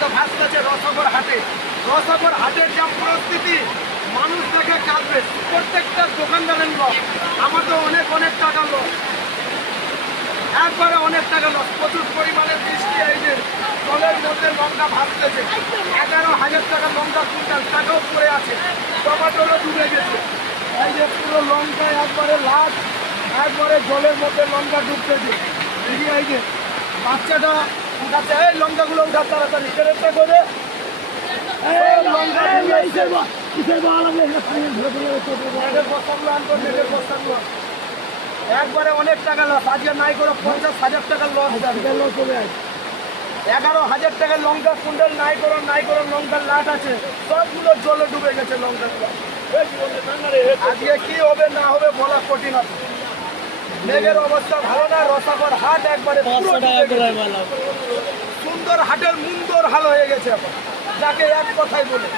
লঙ্কা ভাসতেছে রসগোর হাটে। রসগোর হাটের যা পরিস্থিতি, মানুষ দেখে কাঁদবে। প্রত্যেকটা দোকানদারের লস, আমাদের অনেক অনেক টাকা লস, একবারে অনেক টাকা লস। প্রচুর পরিমাণে বৃষ্টি, এই যে জলের মধ্যে লঙ্কা ভাসতেছে। 11,000 টাকা লঙ্কা কুইন্টাল, টাকাও পড়ে আছে। টমাটোরও ডুবে গেছে। এই যে পুরো লঙ্কা একবারে লাল, একবারে জলের মধ্যে লঙ্কা ডুবতেছে। এই যে বাচ্চাটা উঠাচ্ছে, এই লঙ্কাগুলো উঠা তাড়াতাড়ি চেষ্টা করে। একবারে অনেক টাকা লস। আজকে নাই করে 50,000 টাকা লস। 11,000 টাকার লঙ্কা কুইন্টাল নাই করো লঙ্কার লাট আছে, সবগুলো জলে ডুবে গেছে লঙ্কাগুলো। আজকে কি হবে না হবে বলা কঠিন আছে। মেঘের অবস্থা ভালো না, রসাগর হাট একবারে সুন্দর হাটের মুন্দর হাল হয়ে গেছে এখন, যাকে এক কথাই বলে।